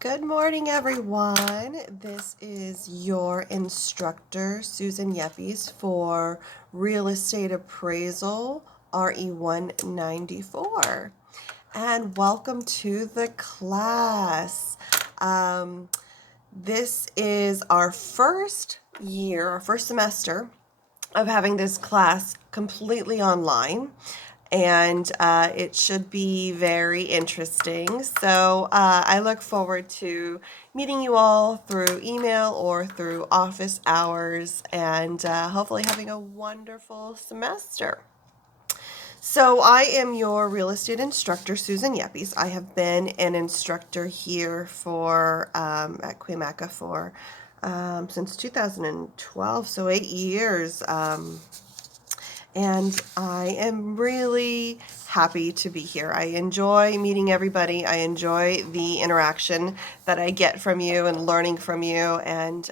Good morning, everyone. This is your instructor, Susan Yeppies, for Real Estate Appraisal, RE-194. And welcome to the class. This is our first year, our first semester of having this class completely online, and it should be very interesting. So I look forward to meeting you all through email or through office hours, and hopefully having a wonderful semester. So I am your real estate instructor, Susan Yeppies. I have been an instructor here at Cuyamaca for since 2012, so 8 years. And I am really happy to be here. I enjoy meeting everybody. I enjoy the interaction that I get from you and learning from you, and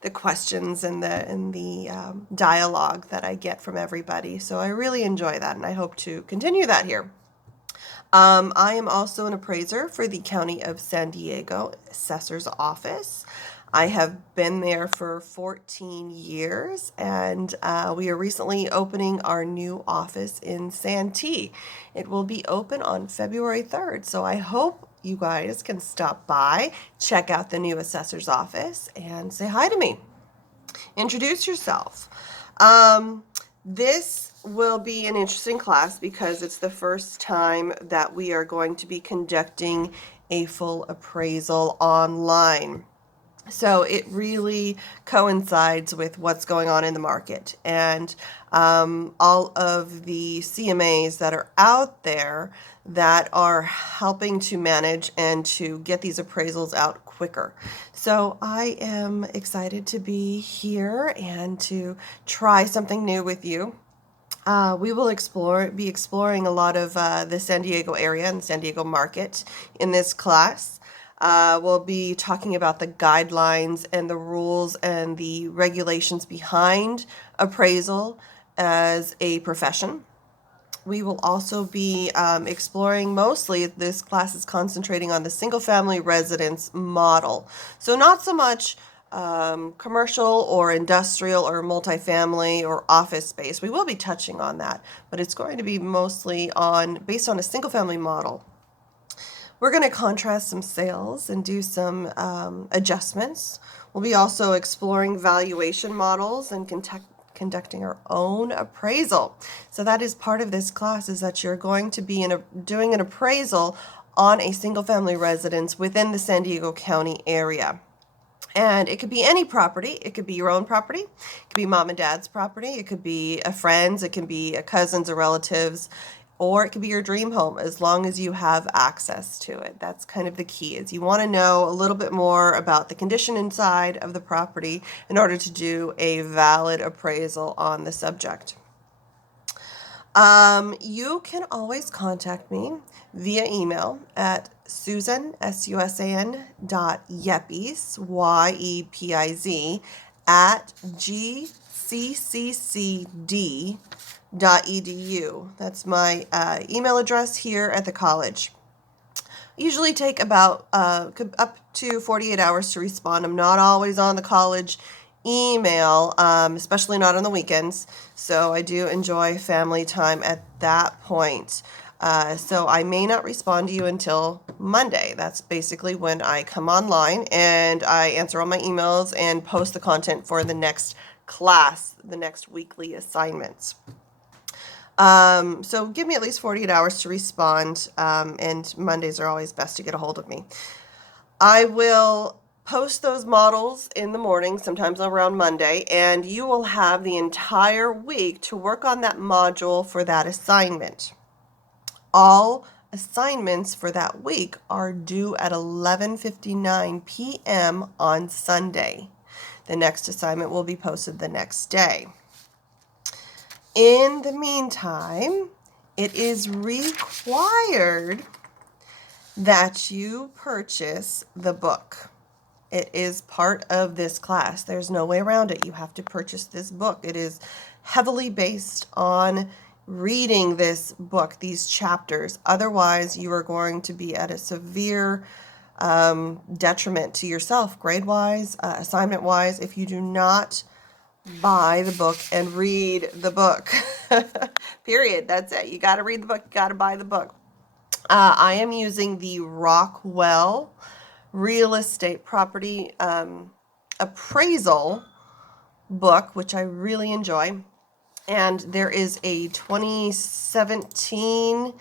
the questions and the dialogue that I get from everybody. So I really enjoy that, and I hope to continue that here. I am also an appraiser for the County of San Diego Assessor's Office. I have been there for 14 years, and we are recently opening our new office in Santee. It will be open on February 3rd, so I hope you guys can stop by, check out the new assessor's office, and say hi to me. Introduce yourself. This will be an interesting class because it's the first time that we are going to be conducting a full appraisal online. So it really coincides with what's going on in the market, and all of the CMAs that are out there that are helping to manage and to get these appraisals out quicker. So I am excited to be here and to try something new with you. We will be exploring a lot of the San Diego area and San Diego market in this class. We'll be talking about the guidelines and the rules and the regulations behind appraisal as a profession. We will also be exploring, mostly this class is concentrating on the single-family residence model. So not so much commercial or industrial or multifamily or office space. We will be touching on that, but it's going to be mostly based on a single-family model. We're going to contrast some sales and do some adjustments. We'll be also exploring valuation models and conducting our own appraisal. So that is part of this class, is that you're going to be doing an appraisal on a single-family residence within the San Diego County area. And it could be any property. It could be your own property. It could be mom and dad's property. It could be a friend's. It can be a cousin's or relatives. Or it could be your dream home, as long as you have access to it. That's kind of the key, is you want to know a little bit more about the condition inside of the property in order to do a valid appraisal on the subject. You can always contact me via email at Susan, SUSAN.Yeppies, YEPIZ, at gccd.edu. That's my email address here at the college. Usually take about up to 48 hours to respond. I'm not always on the college email, especially not on the weekends, so I do enjoy family time at that point. So I may not respond to you until Monday. That's basically when I come online and I answer all my emails and post the content for the next class, the next weekly assignments. So give me at least 48 hours to respond, and Mondays are always best to get a hold of me. I will post those models in the morning, sometimes around Monday, and you will have the entire week to work on that module for that assignment. All assignments for that week are due at 11:59 p.m. on Sunday. The next assignment will be posted the next day. In the meantime, it is required that you purchase the book. It is part of this class. There's no way around it. You have to purchase this book. It is heavily based on reading this book, these chapters. Otherwise, you are going to be at a severe detriment to yourself, grade-wise, assignment-wise, if you do not buy the book and read the book. Period. That's it. You got to read the book. You got to buy the book. I am using the Rockwell Real Estate Property Appraisal book, which I really enjoy. And there is a 2014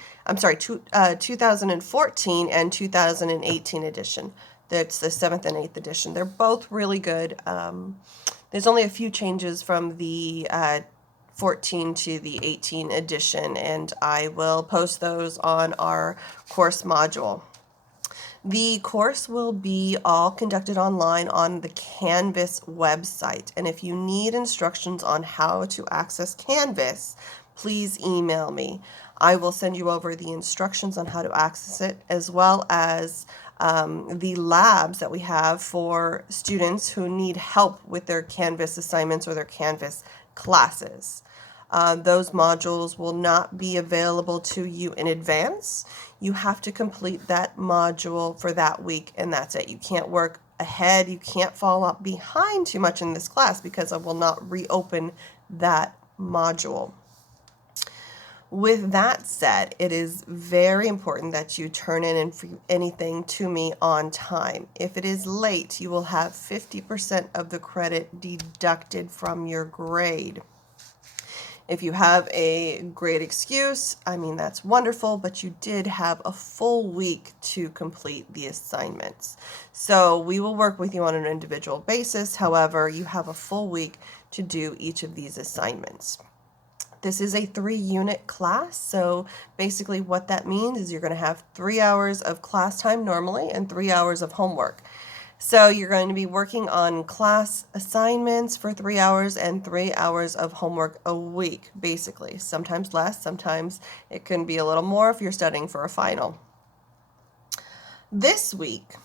and 2018 edition. That's the 7th and 8th edition. They're both really good. There's only a few changes from the 14 to the 18 edition, and I will post those on our course module. The course will be all conducted online on the Canvas website, and if you need instructions on how to access Canvas, please email me. I will send you over the instructions on how to access it, as well as the labs that we have for students who need help with their Canvas assignments or their Canvas classes. Those modules will not be available to you in advance. You have to complete that module for that week, and that's it. You can't work ahead. You can't fall up behind too much in this class because I will not reopen that module. With that said, it is very important that you turn in anything to me on time. If it is late, you will have 50% of the credit deducted from your grade. If you have a great excuse, I mean, that's wonderful, but you did have a full week to complete the assignments. So we will work with you on an individual basis. However, you have a full week to do each of these assignments. This is a 3-unit class, so basically what that means is you're going to have 3 hours of class time normally and 3 hours of homework. So you're going to be working on class assignments for 3 hours and 3 hours of homework a week, basically. Sometimes less, sometimes it can be a little more if you're studying for a final. This week,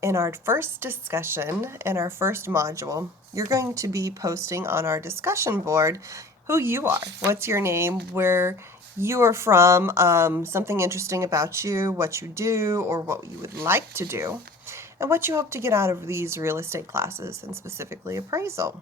in our first discussion, in our first module, you're going to be posting on our discussion board who you are, what's your name, where you are from, something interesting about you, what you do, or what you would like to do, and what you hope to get out of these real estate classes, and specifically appraisal.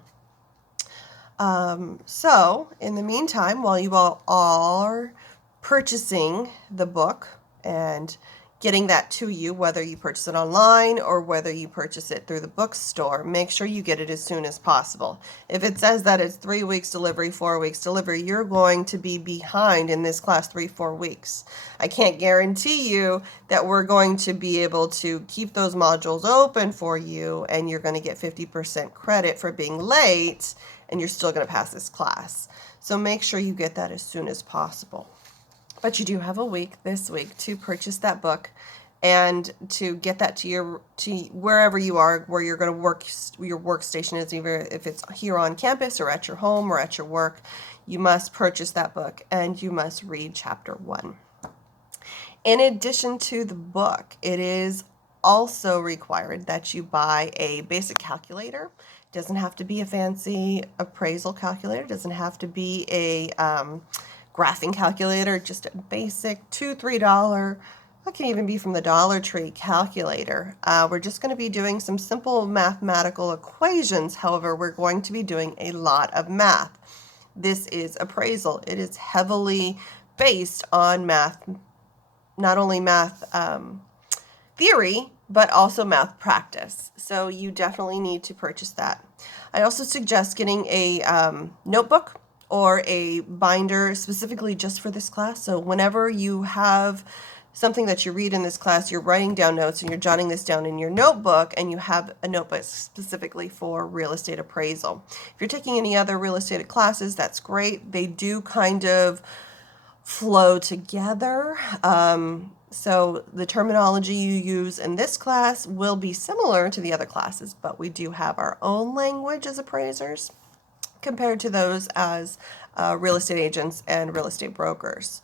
So, in the meantime, while you all are purchasing the book and getting that to you, whether you purchase it online or whether you purchase it through the bookstore, make sure you get it as soon as possible. If it says that it's 3 weeks delivery, 4 weeks delivery, you're going to be behind in this class 3-4 weeks. I can't guarantee you that we're going to be able to keep those modules open for you and you're going to get 50% credit for being late and you're still going to pass this class. So make sure you get that as soon as possible. But you do have a week this week to purchase that book and to get that to wherever you are, where you're going to work, your workstation is, either if it's here on campus or at your home or at your work. You must purchase that book and you must read chapter 1. In addition to the book, it is also required that you buy a basic calculator. It doesn't have to be a fancy appraisal calculator. It doesn't have to be a graphing calculator, just a basic $2-3, it can even be from the Dollar Tree calculator. We're just going to be doing some simple mathematical equations. However, we're going to be doing a lot of math. This is appraisal. It is heavily based on math, not only math theory, but also math practice. So you definitely need to purchase that. I also suggest getting a notebook or a binder specifically just for this class. So whenever you have something that you read in this class, you're writing down notes and you're jotting this down in your notebook, and you have a notebook specifically for real estate appraisal. If you're taking any other real estate classes, that's great. They do kind of flow together. So the terminology you use in this class will be similar to the other classes, but we do have our own language as appraisers compared to those as real estate agents and real estate brokers.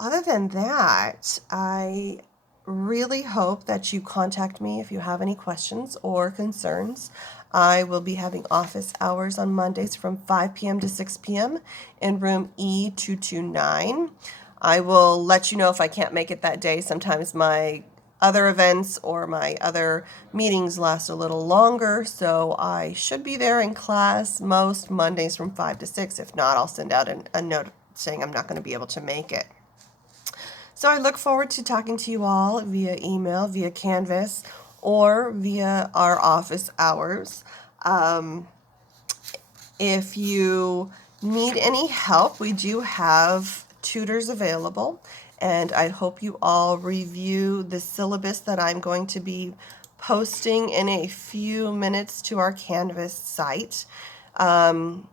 Other than that, I really hope that you contact me if you have any questions or concerns. I will be having office hours on Mondays from 5 p.m. to 6 p.m. in room E229. I will let you know if I can't make it that day. Sometimes my other events or my other meetings last a little longer, so I should be there in class most Mondays from 5 to 6. If not, I'll send out a note saying I'm not going to be able to make it. So I look forward to talking to you all via email, via Canvas, or via our office hours. If you need any help, we do have tutors available, and I hope you all review the syllabus that I'm going to be posting in a few minutes to our Canvas site. On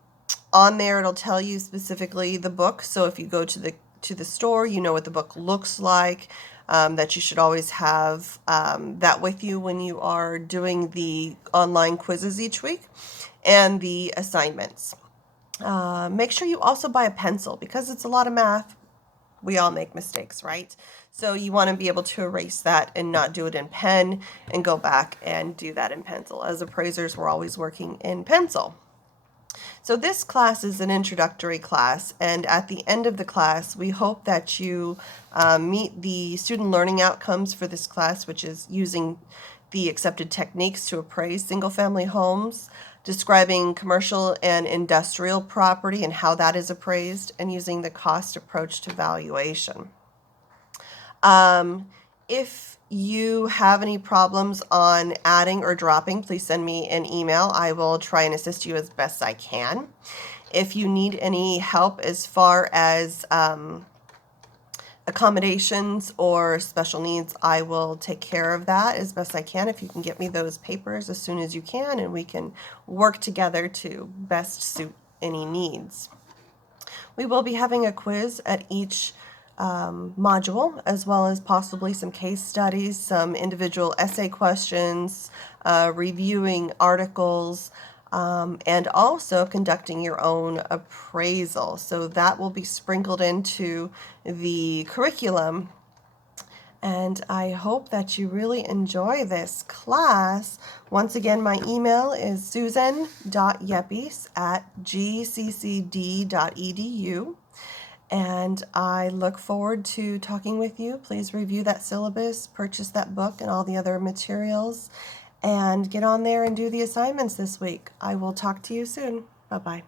there, it'll tell you specifically the book, so if you go to the store, you know what the book looks like. That you should always have that with you when you are doing the online quizzes each week and the assignments. Make sure you also buy a pencil because it's a lot of math. We all make mistakes, right? So you want to be able to erase that and not do it in pen and go back and do that in pencil. As appraisers, we're always working in pencil. So this class is an introductory class, and at the end of the class, we hope that you meet the student learning outcomes for this class, which is using the accepted techniques to appraise single-family homes, describing commercial and industrial property and how that is appraised, and using the cost approach to valuation. If you have any problems on adding or dropping, please send me an email. I will try and assist you as best I can. If you need any help as far as accommodations or special needs, I will take care of that as best I can. If you can get me those papers as soon as you can, and we can work together to best suit any needs. We will be having a quiz at each module, as well as possibly some case studies, some individual essay questions, reviewing articles, and also conducting your own appraisal. So that will be sprinkled into the curriculum. And I hope that you really enjoy this class. Once again, my email is susan.yeppies@gccd.edu. And I look forward to talking with you. Please review that syllabus, purchase that book and all the other materials, and get on there and do the assignments this week. I will talk to you soon. Bye-bye.